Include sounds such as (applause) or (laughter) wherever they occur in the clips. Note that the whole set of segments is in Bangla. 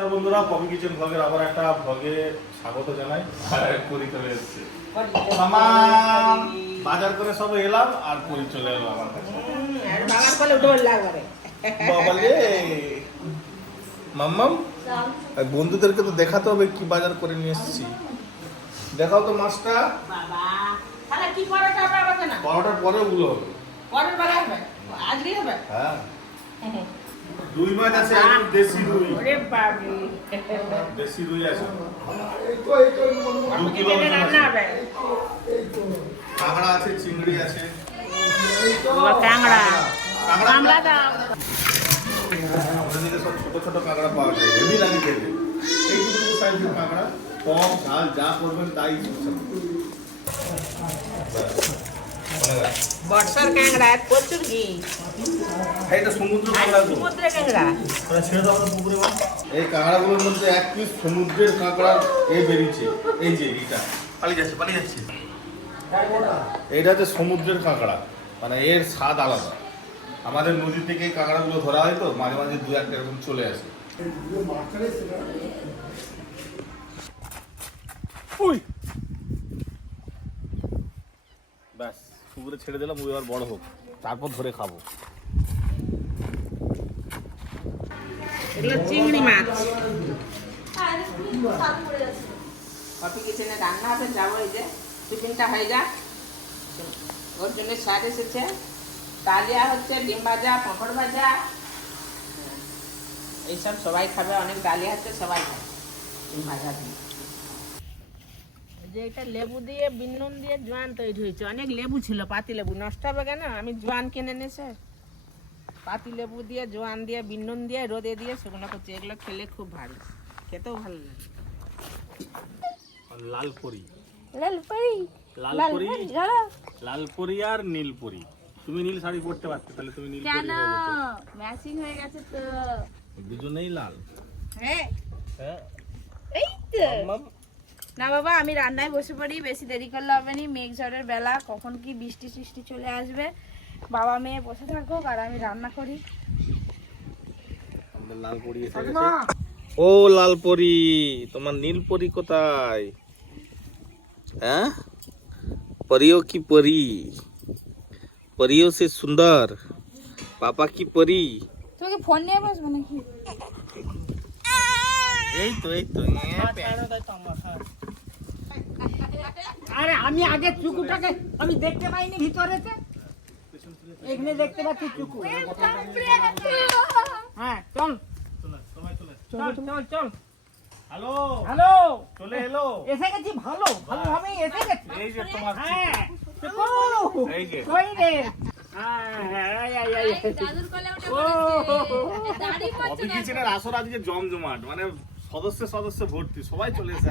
নমস্কার বন্ধুরা পপি কিচেন ভ্লগের আবার একটা ভ্লগে স্বাগত জানাই। আর পুরী চলে এসেছে। বাজার করে সব এলাম আর পুরী চলে এলো আমার কাছে। মাম্মাম বন্ধুদেরকে তো দেখাতে হবে কি বাজার করে নিয়ে এসেছি। দেখাও তো মাছটা। বাবা তাহলে কি পরোটা হবে আমাকে না? বারোটার পরে ওগুলো হবে। পরের বেলা হবে আজকে হবে? হ্যাঁ। (laughs) রুই মাছ আছে একদম দেশি রুই। ওরে বাবু দেশি রুই আছে। দু কি কিলো দিনে ওজন রান্না আছে। হবে? কাঁকড়া আছে চিংড়ি আছে। কাঁকড়া। কামলা দাও। সব ছোট ছোট কাঁকড়া পাওয়া যায় হেভি লাগে খেতে। এইটুকু সাইজের কাঁকড়া কম ঝাল যা করবেন তাই বর্ষার কাংড়া প্রচুর ঘি। এটা সমুদ্র কাঁকড়া সমুদ্রে কাংড়া ছেড়ে দাও পুকুরে এই কাঁকড়াগুলোর মধ্যে এক পিস সমুদ্রের কাঁকড়া এ বেরিয়েছে। এই যে এটা পালিয়ে যাচ্ছে পালিয়ে যাচ্ছে। এইটা হচ্ছে সমুদ্রের কাঁকড়া। মানে এর স্বাদ আলাদা। আমাদের নদী থেকে কাঁকড়াগুলো ধরা হয় তো মাঝে মাঝে দু একটা এরকম চলে আসে। উই ব্যাস পুকুরে ছেড়ে দিলাম ওই এবার বড় হোক। তারপর ধরে খাব। এগুলো চিংড়ি মাছ। কিচেনে রান্না হবে যাব এই যে টিফিনটা হয়ে যাক। ওর জন্য স্যার এসেছে। ডালিয়া হচ্ছে ডিম ভাজা পাঁপড় ভাজা। এইসব সবাই খাবে অনেক ডালিয়া হচ্ছে সবাই খাবে। ডিম ভাজা দিয়ে। যে এটা লেবু দিয়ে বিনুন দিয়ে জোয়ান তৈরি হয়েছে। অনেক লেবু ছিল পাতি লেবু। নষ্ট হবে কেন? আমি জোয়ান কিনে নিয়েছে পাতি লেবু দিয়ে জোয়ান দিয়ে বিনুন দিয়ে রোদে দিয়ে শুকনো করছে। এগুলো খেলে খুব ভালো। খেতেও ভালো লাগে। লাল পরি লালপাই লাল পরি লাল পরি আর নীলপুরি। তুমি নীল শাড়ি পরতে পারতে তাহলে তুমি নীল কেন? হয়ে ম্যাচিং হয়ে গেছে তো। দুজনেই লাল। হ্যাঁ। হ্যাঁ। এই তো। না বাবা আমি রান্নায় বসে পড়ি বেশি দেরি করলে হবে নি মেঘ ঝড়ের বেলা কখন কি বৃষ্টি সৃষ্টি চলে আসবে বাবা মেয়ে বসে থাকুক আর আমি রান্না করি আমাদের লাল পরি এসে গেছে ও লাল পরি তোমার নীল পরি কোথায় হ্যাঁ परियों की परी परियों से सुंदर पापा की परी তোমাকে ফোন নিয়ে বসবো নাকি এই তো এই তো আরে আমি আগে চুকুটাকে আমি দেখতে পাইনি ভিতরেতে। এখানে দেখতে পাচ্ছি চুকু। হ্যাঁ চল। চল চল চল। হ্যালো। হ্যালো। চলে এলো। এসে গেছি ভালো ভালোভাবে এসে গেছি। এই যে তোমার হ্যাঁ চুকু। এই যে। কই রে? হ্যাঁ, হ্যাঁ, জমজমাট মানে সদস্য সদস্য ভর্তি সবাই চলে এসে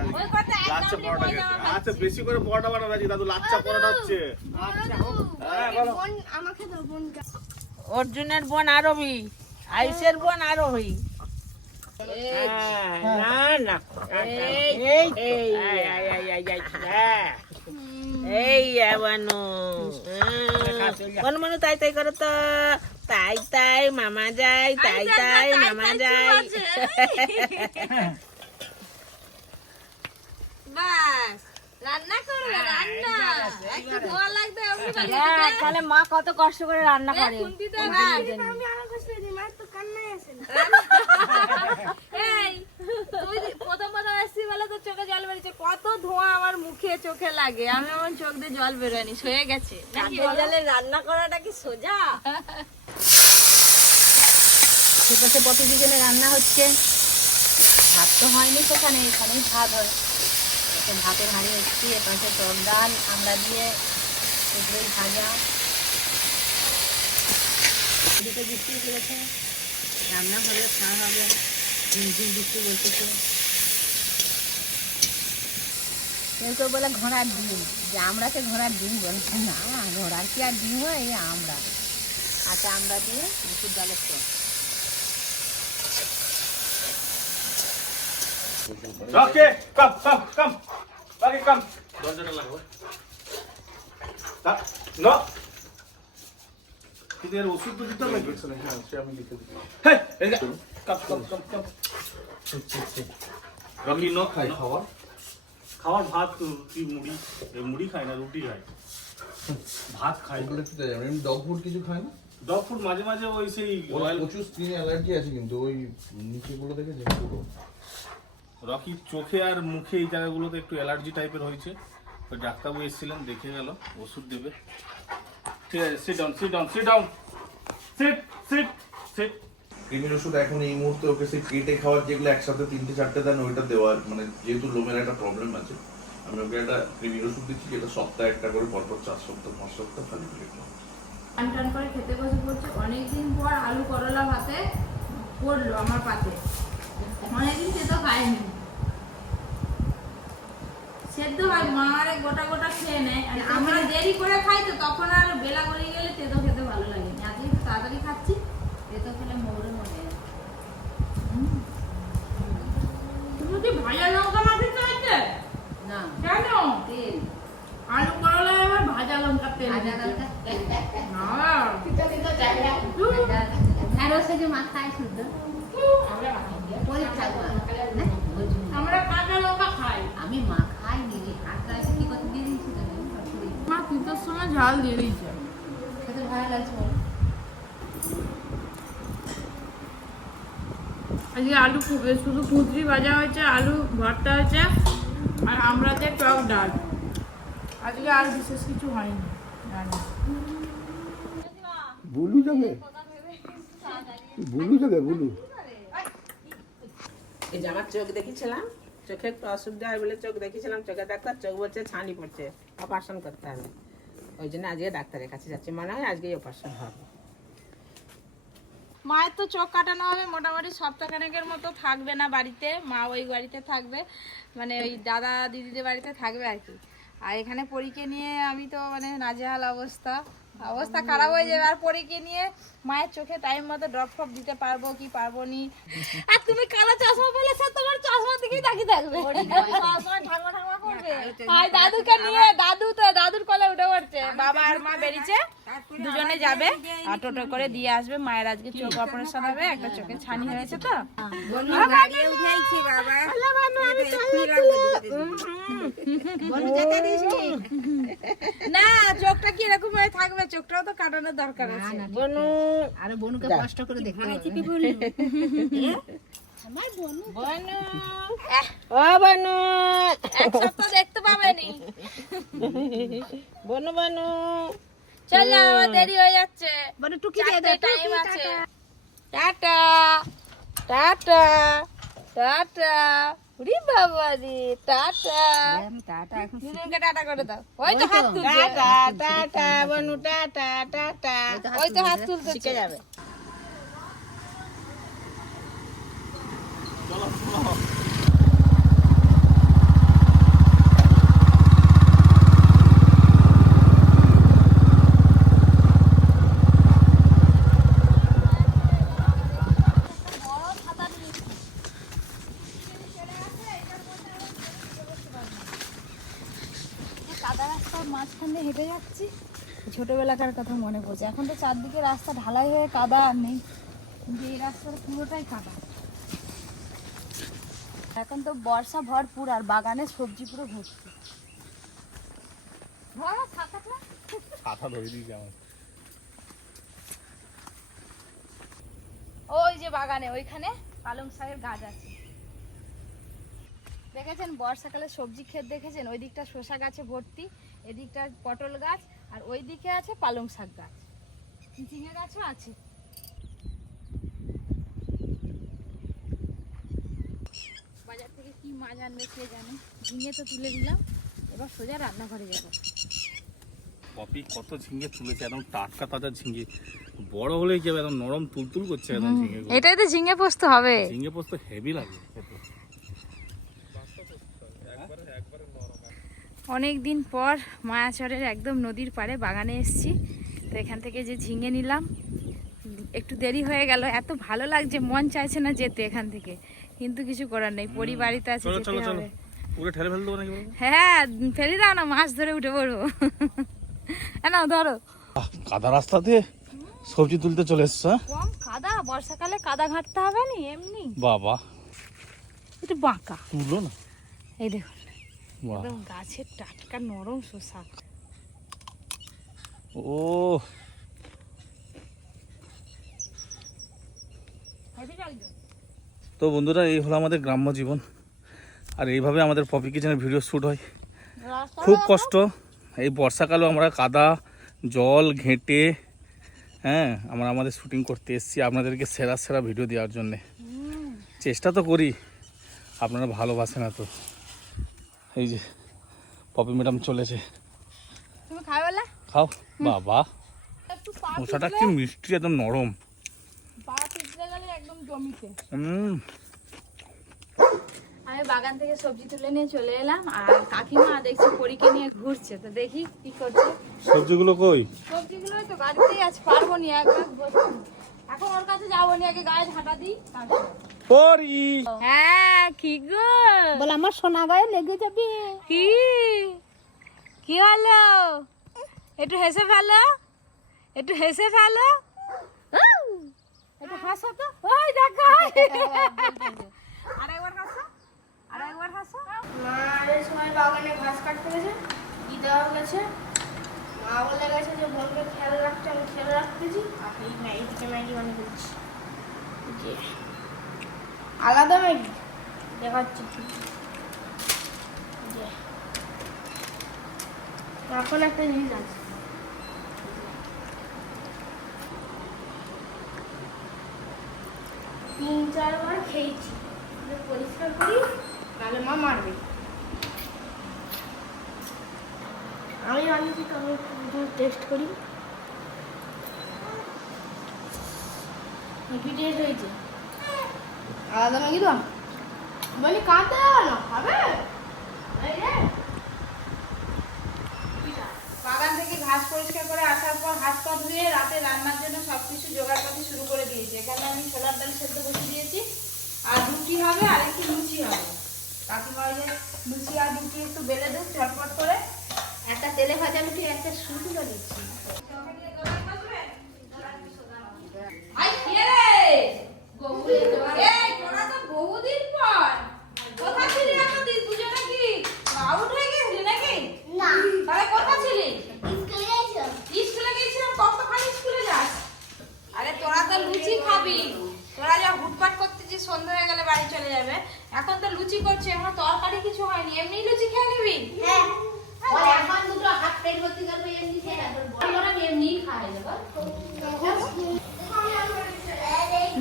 লাচ্চা পরোটা খেতে। আচ্ছা বেশি করে পরোটা বানাবে আজকে দাদু লাচ্চা পরোটা হচ্ছে। হ্যাঁ অর্জুনের বোন আরবি আয়ুষের বোন আরোহী না না এই এই এই এই বানু। কোন মানু তাই তাই করো তো তাই তাই মামা যাই তাই তাই মামা যাই (laughs) বাস। রান্না করবে রান্না। একটু ধোয়া লাগবে তাহলে মা কত কষ্ট করে রান্না করে। আমি আরও কষ্ট দিই মা তো কান্নাই আসে না। এই তুই প্রথম প্রথম এসছি বলে তো চোখে জল বেরিয়েছে কত ধোঁয়া আমার মুখে চোখে লাগে। আমি আমার চোখ দিয়ে জল বেরোয়নি গেছে। রান্না করাটা কি সোজা? সেপাশে প্রতিদিনে রান্না হচ্ছে। ভাত তো হয়নি সেখানে এখানেই ভাত হয়। এতে ভাতের হাঁড়ি হচ্ছে এপাশে টক ডাল আমরা দিয়ে এগুলোই ভাজা। এদিকে বৃষ্টি পড়েছে রান্না হলে খাওয়া হবে ঝিমঝিম বৃষ্টি বলতেছে কেউ কেউ বলে ঘোড়ার ডিম, যে আমরা আমরাকে ঘোড়ার ডিম বলছে না, ঘোড়ার কি আর ডিম হয়? এই আমরা আচ্ছা আমরা দিয়ে মুসুর ডালের টক ওকে কাম কাম কাম বাকি কাম দরজাটা লাগবে না কিন্তু এর ওষুধ তো দিতে হবে? হ্যাঁ সে আমি লিখে রকি ন খাই খাওয়া? ভাত কি মুড়ি। মুড়ি খায় না রুটি খায়। ভাত খায় এগুলো কি তাই? এমনি ডগ ফুড কিছু খায় না? ডগ ফুড মাঝে মাঝে ওই সেই প্রচুর স্কিন অ্যালার্জি আছে কিন্তু ওই নিচেগুলো দেখে যে পুরো। রকির চোখে আর মুখে এই জায়গাগুলোতে একটু অ্যালার্জি টাইপের হয়েছে। তো ডাক্তারবাবু এসেছিলেন দেখে গেল ওষুধ দেবে। ঠিক আছে sit down sit down sit down sit sit sit ক্রিমির ওষুধ এখন এই মুহূর্তে ওকে সেই পেটে খাওয়ার যেগুলো একসাথে তিনটে চারটে দেন ওইটা দেওয়ার মানে যেহেতু লোমের একটা প্রবলেম আছে আমি ওকে একটা ক্রিমির ওষুধ দিচ্ছি যেটা সপ্তাহে একটা করে পরপর চার সপ্তাহ পাঁচ সপ্তাহ খালি খাওয়া। টান টান করে খেতে বসে পড়ছে। অনেকদিন পর আলু করলা ভাতে পড়ল আমার পাতে। অনেকদিন সে তো খায়নি সেদ্ধ হয় মা আরে গোটা গোটা খেয়ে নেয়। আর আমরা দেরি করে খাই তো তখন আর বেলা গড়িয়ে গেলে তেতো খেতে ভালো লাগে না। আজকে একটু তাড়াতাড়ি খাচ্ছি তেতো খেলে মৌরে মনে। তুমি কি ভাজা লঙ্কা হচ্ছে না। কেন? তেল। আলু করলা এবার ভাজা লঙ্কা তেল ভাজা। লঙ্কা না। ঢেঁড়সে যে মাখায় শুদ্ধ। বুঝুন। আমরা কাঁচা লঙ্কা খাই। আমি মা খাই নি কি দিয়ে দিয়েছি। মা তিনটার সময় ঝাল দিয়ে দিয়েছে। খেতে ভালো লাগছে আজকে আলু খুব শুধু কুঁদরি ভাজা হয়েছে আলু ভর্তা হয়েছে আর আমরাতে টক ডাল। আজকে আর বিশেষ কিছু হয়নি। বুলু যাবে বুলু যাবে বুলু? এই যে আমার চোখ দেখেছিলাম, চোখে একটু অসুবিধা হয় বলে চোখ দেখেছিলাম, চোখে ডাক্তার চোখ বলছে ছানি পড়ছে। অপারেশন করতে হবে। ওই জন্য আজকে ডাক্তারের কাছে যাচ্ছি। মনে হয় আজকেই অপারেশন হবে। মায়ের তো চোখ কাটানো হবে, মোটামুটি সপ্তাহখানেকের মতো থাকবে না বাড়িতে। মা ওই বাড়িতে থাকবে মানে ওই দাদা দিদিদের বাড়িতে থাকবে আর কি। আর এখানে পরীকে নিয়ে আমি তো মানে নাজেহাল অবস্থা। অবস্থা খারাপ হয়ে যাবে। আর পরীকে নিয়ে মায়ের চোখে টাইম মতো ড্রপ ফপ দিতে পারব কি পারব নি? আর তুমি কালো চশমা বলে সে তোমার চশমা দিকেই তাকিয়ে থাকবে সবসময় ঠাকুমা ঠাকুমা করবে আর দাদুকে নিয়ে দাদু তো দাদুর কলে উঠে পড়ছে বাবা আর মা বেরিয়েছে দুজনে যাবে আর টোটো করে দিয়ে আসবে মায়ের আজকে চোখ অপারেশন হবে একটা চোখে ছানি হয়েছে তো? না চোখটা কি এরকম হয়ে থাকবে? চোখটাও তো কাটানোর দরকার আছে। বনু আরে বনুকে কষ্ট করে দেখতে হবে। বনু। বনু। এক সপ্তাহ দেখতে পাবেনি। বনু বনু। চল যা আমার দেরি হয়ে যাচ্ছে। বনু টুকি দিয়ে দে টাইম আছে। Tata tata tata. বাবা রে টাটা। টাটা এখন দুজনকে টাটা করে দাও। ওই তো হাত তুলছে। টাটা টাটা বনু টাটা টাটা। ওই তো হাত তুলতে শিখে যাবে কাদা রাস্তার মাঝখানে হেঁটে যাচ্ছি। ছোটবেলাকার কথা মনে পড়ছে। এখন তো চারদিকে রাস্তা ঢালাই হয়ে কাদা আর নেই। কিন্তু এই রাস্তার পুরোটাই কাদা। এখন তো বর্ষা ভরপুর আর বাগানে সবজি পুরো ভর্তি। ওই যে বাগানে ওইখানে পালং শাকের গাছ আছে। দেখেছেন বর্ষাকালে সবজি ক্ষেত দেখেছেন? ওই দিকটা শসা গাছে ভর্তি এদিকটা পটল গাছ আর ওই দিকে আছে পালং শাক গাছ। ঝিঙে গাছও আছে বাজার থেকে কি মাছ আনবে কে জানে। ঝিঙে তো তুলে দিলাম এবার সোজা রান্নাঘরে যাব। কপি কত ঝিঙে তুলেছে একদম টাটকা তাজা ঝিঙে। বড় হলে কি হবে একদম নরম তুলতুল করছে একদম ঝিঙে এটাই তো ঝিঙে পোস্ত হবে। ঝিঙে পোস্ত হেভি লাগে। অনেক দিন পর মায়াচরের একদম নদীর পাড়ে বাগানে এসেছি তো এখান থেকে যে ঝিঙে নিলাম একটু দেরি হয়ে গেল এত ভালো লাগছে মন চাইছে না যেতে এখান থেকে। কিন্তু কিছু করার নেই পরিবারিতে আছে চলো যেতে হবে। পুরো ঠেলে ফেলে দেবো নাকি হ্যাঁ ফেরি দাও না মাছ ধরে উঠে পড়ব। হ্যাঁ নাও ধরো। কাদা রাস্তা দিয়ে সবজি তুলতে চলে এসছ কম কাদা বর্ষাকালে কাদা ঘাঁটতে হবে না এমনি? বাবা। একটু বাঁকা। তুলো না। এই দেখুন একদম গাছের টাটকা নরম শসা। ও তো বন্ধুরা এই হলো আমাদের গ্রাম্য জীবন। আর এইভাবে আমাদের পপি কিচেনের ভিডিও শ্যুট হয়। খুব কষ্ট। এই বর্ষাকালেও আমরা কাদা জল ঘেঁটে হ্যাঁ আমরা আমাদের শুটিং করতে এসেছি আপনাদেরকে সেরা সেরা ভিডিও দেওয়ার জন্যে। চেষ্টা তো করি। আপনারা ভালোবাসেন না তো এই যে পপি ম্যাডাম চলেছে। খাও। বাবা মশাটা কি মিষ্টি একদম নরম পা পিছলে গেলে একদম জমিতে। হুম। আমি বাগান থেকে সবজি তুলে নিয়ে চলে এলাম আর কাকিমা দেখছি পরীকে নিয়ে ঘুরছে তো দেখি কি করছে। সবজিগুলো কই? সবজিগুলো তো গাড়িতেই আছে পারব নি একবার এখন ওর কাছে যাব নি আগে গায়ে ঝাঁটা দিই পরি। হ্যাঁ কি গো? বলে আমার সোনা গায়ে লেগে যাবে। কি? কি হলো? একটু হেসে ফেলো। একটু হেসে ফেলো। একটু হাসো তো। ওই দেখো। আরেকবার হাসো। আরেকবার হাসো। মা এই সময় বাগানে ঘাস কাটতে গেছে কি দেওয়া গেছে। মা বলে গেছে যে বোনকে খেয়াল রাখতে আমি খেয়াল রাখতেছি। আর এই ম্যাগি থেকে ম্যাগি বানিয়ে দিচ্ছি যে, আলাদা ম্যাগি, দেখাচ্ছি এখন একটা জিনিস আছে। চারবার খেয়েছি। পরিষ্কার করি নাহলে মা মারবে। আমি তো আমি টেস্ট করি। হেভি টেস্ট হয়েছে। আলাদা ম্যাগি তো? বলি, কাঁদতে যাবে না, হবে? বাগান থেকে ঘাস পরিষ্কার করে আসার পর হাত পা ধুয়ে রাতে রান্নার জন্য সবকিছু জোগাড় করতে শুরু করে এখানে আমি ছোলার ডাল সেদ্ধ বসে দিয়েছি, আর রুটি হবে, আর একটু লুচি হবে। কাকিমা যে লুচি আর রুটি একটু বেলে দেব, ঝটপট করে। একটা তেলে ভাজা রুটি একটা সুজি দিচ্ছি আই কে রে এই তোরা তো বহুদিন পর কোথায় ছিলি এতদিন দুজনে কি আউট হয়ে গেছিলি নাকি না তাহলে কোথায় ছিলি স্কুলে গেছিলাম স্কুলে গেছিলাম কতখানি স্কুলে যাস আরে তোরা তো লুচি খাবি তোরা যা হুটপাট করতেছিস সন্ধ্যা হয়ে গেলে বাড়ি চলে যাবে এখন তো লুচি করছে এখন তরকারি কিছু হয়নি এমনি লুচি খেয়ে নিবি হ্যাঁ এখন দুটো হাফ প্লেট ভর্তি করবে এমনি খেয়ে নেবে আমরা এমনি খাই দেবো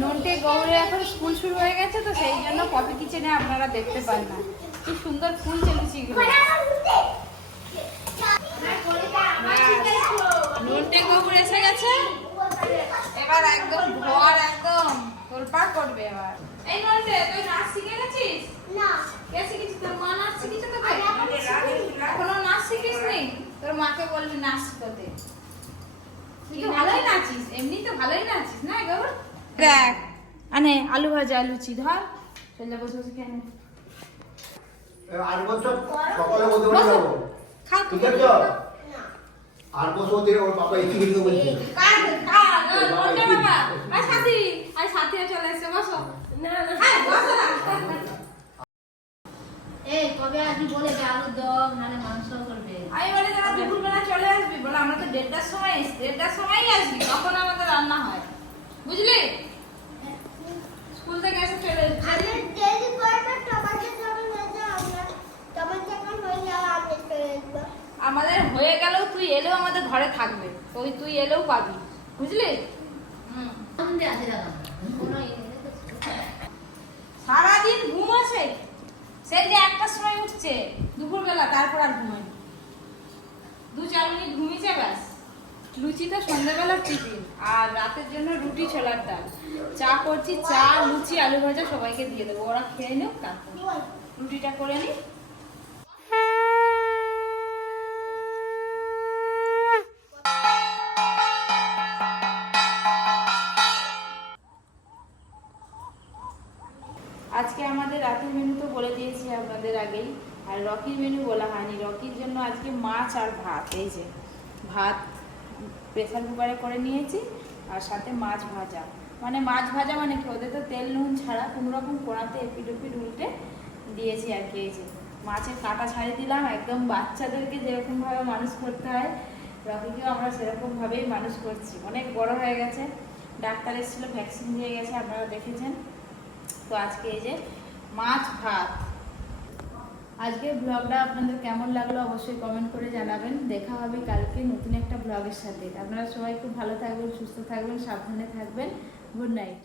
নন্টে গৌরে এখন স্কুল শুরু হয়ে গেছে তো সেই জন্য কফি কিচেনে আপনারা দেখতে পান না। কি সুন্দর ফুলছে লুচিগুলো নন্টে গৌর এসে গেছে। এবার একদম ঘর একদম। তোলপাড় করবে এবার। এই নন্টে তুই নাচ শিখে গেছিস? না। কে শিখেছিস তোর মা নাচ শিখেছে তোকে? এখনও নাচ শিখিস নি তোর মাকে বলবি নাচ তুই ভালোই নাচিস? এমনি তো ভালোই নাচিস না দেখ। আনে আলু ভাজা লুচি ধর। আর বছর সকালে বলতে পারি যাব ঠিক আছে আর বছর ওদের ওর বাবা এসে কিন্তু বলছিল। কার কার? নন্টে বাবা আয় সাথী আয় সাথীরা চলে এসে বসো। না না। আয় বসো। না এই কবে আসবি বলে যে আলুর দম নাহলে মাংস করবে। আমি বলে তোরা চলে আসবি। বলে আমরা তো দেড়টার সময় এসছি দেড়টার আসবি। তখন আমাদের রান্না হয়? বুঝলি? আমি করবে টমাটো যখন হয়ে যাবে টমাটো যখন হয়ে যাবে আমি আমাদের হয়ে গেলেও তুই এলেও আমাদের ঘরে থাকবে। ওই তুই এলেও পাবি। বুঝলি? হুম। সারাদিন ঘুম আছে। সেই যে একটার সময় উঠছে দুপুরবেলা তারপর আর ঘুমায় দু চার মিনিট ঘুমিয়েছে ব্যাস। লুচি তো সন্ধ্যাবেলার টিফিন, আর রাতের জন্য রুটি, ছোলার ডাল। চা করছি, চা, লুচি, আলু ভাজা সবাইকে দিয়ে দেবো। ওরা খেয়ে নেও তারপর রুটিটা করে নি আজকে আমাদের রাতের মেনু তো বলে দিয়েছি আপনাদের আগেই, আর রকির মেনু বলা হয়নি। রকির জন্য আজকে মাছ আর ভাত, এই যে ভাত প্রেসার কুকারে করে নিয়েছি আর সাথে মাছ ভাজা। মানে মাছ ভাজা মানে কি? ওদের তো তেল, নুন ছাড়া কোনো রকম কোড়াতে এপিট ওপিট উল্টে দিয়েছি আর কি মাছের কাটা ছাড়িয়ে দিলাম, একদম বাচ্চাদেরকে যেরকমভাবে মানুষ করতে হয়, রকিকেও আমরা সেরকমভাবেই মানুষ করছি। অনেক বড় হয়ে গেছে। ডাক্তার এসেছিল, ভ্যাকসিন দিয়ে গেছে, আপনারা দেখেছেন। তো আজকে এই যে মাছ ভাত। আজকের ব্লগটা আপনাদের কেমন লাগল অবশ্যই কমেন্ট করে জানাবেন। দেখা হবে কালকে নতুন একটা ব্লগের সাথে। আপনারা সবাই খুব ভালো থাকবেন, সুস্থ থাকবেন, সাবধানে থাকবেন। Good night